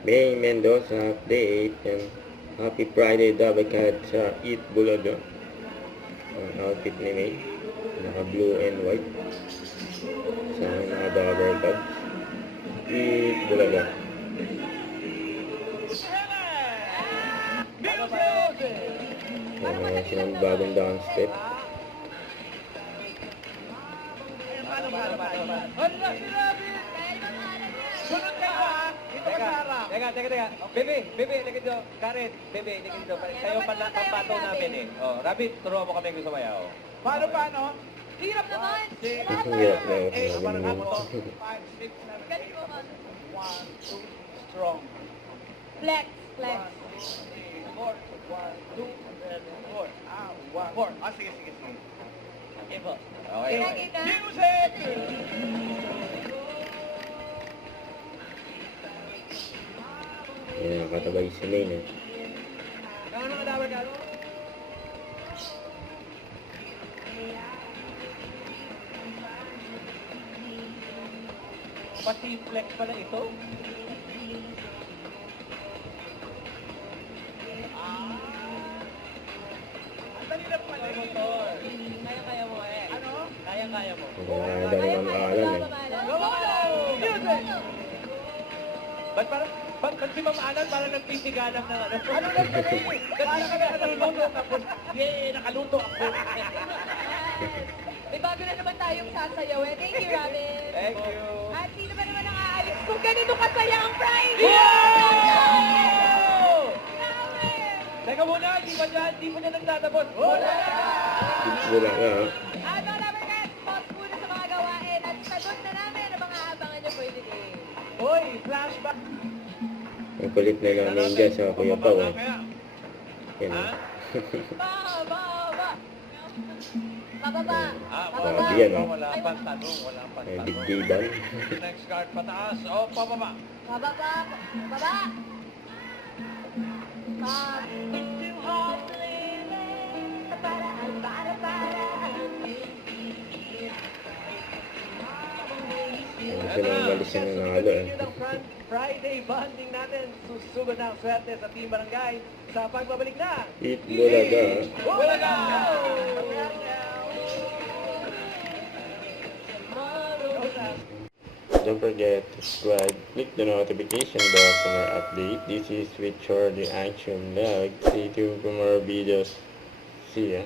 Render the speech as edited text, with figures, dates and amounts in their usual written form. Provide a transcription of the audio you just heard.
May Mendoza update. Yan. Happy Friday daw kahit sa Eat Bulaga. Ang outfit ni May. Naka blue and white. Sa mga Dabber Gods. Eat Bulaga. Silang bagong dance step. Sunod kayo ha! Dito ka sa harap! Teka. Bebe, lagay dito. Karen, Bebe, lagay dito. Kayo pampato namin eh. Oh, Rabbit, turuan mo kami kung sumayaw. Paano? Hirap naman! Ang hirap na yun. Eh, parang ako to. 5, 6, 7, 8. 1, 2, strong. Flex. 1, 4, 1, 2, 4. 1, 4. Sige. Okay po. Okay. Nakita? Music! Yan, nakatabay si May na. Ano ka dapat ka? Pati flex pala ito? Ang dali na pala yung motor. Kaya mo eh. Ano? Kaya mo. Wala daw ng maalam eh. Music! Ba't si Ma'am Alan parang nagpisigalang ng ano? Ano na pala eh? Parang kami nakaluto tapos, nakaluto ako. May bago na naman tayong sasayaw eh. Thank you, Robin. Thank you. At sino ba naman ang aalis kung ganito kasaya ang Friday? Wow! Teka muna, di pa niya nagtatapos. Wala! Eat Bulaga ha. At mga Lovercats, pause muna sa mga gawain at sagot na namin ang mga abangan niyo for today. Hoy, flashback! Ang kulit na namin dyan sa Kuya Pao. Yan. Pababa. Grabe yan, oh. Wala pang tanong. May digdiban. Next card, pataas o pababa. Pababa. Baba. Yan sila ang balis na nanalo eh. Friday bonding natin. Susugod na ang swerte sa Team Barangay sa pagbabalik na. Eat Bulaga ha. Bulaga! Don't forget to subscribe, click the notification bell for more update. This is with Charlie Action Vlog. Stay tuned for more videos. See ya.